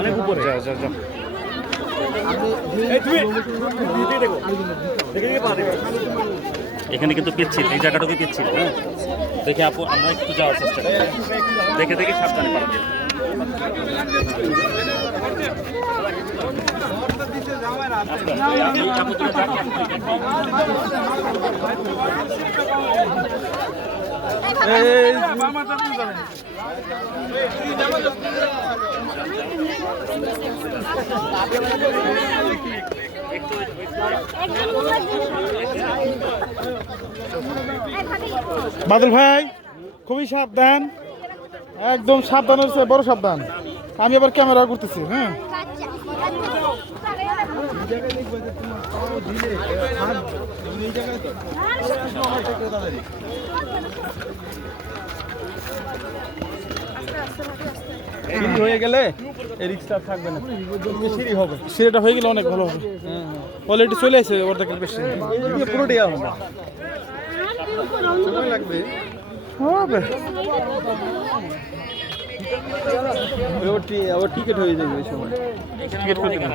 অনেক উপরে এখানে কিন্তু পিচ্ছিল, এই জায়গাটাকে পিচ্ছিল। হ্যাঁ, দেখে আপু আমরা একটু যাওয়ার চেষ্টা করি, দেখে দেখে সাবধানে পারবে। বাদল ভাই খুবই সাবধান, একদম সাবধান হচ্ছে, বড় সাবধান। আমি আবার ক্যামেরা করতেছি। হ্যাঁ, হয়ে গেলে রিক্সটা থাকবে না, সিঁড়ি হবে। সিঁড়িটা হয়ে গেলে অনেক ভালো হবে। অলরেডি চলে আসে অর্ধেকের বেশি পুরোটাই আমরা সময় লাগবে হবে। আবার টিকিট হয়ে যাবে ওই সময়। টিকিট করে দিন।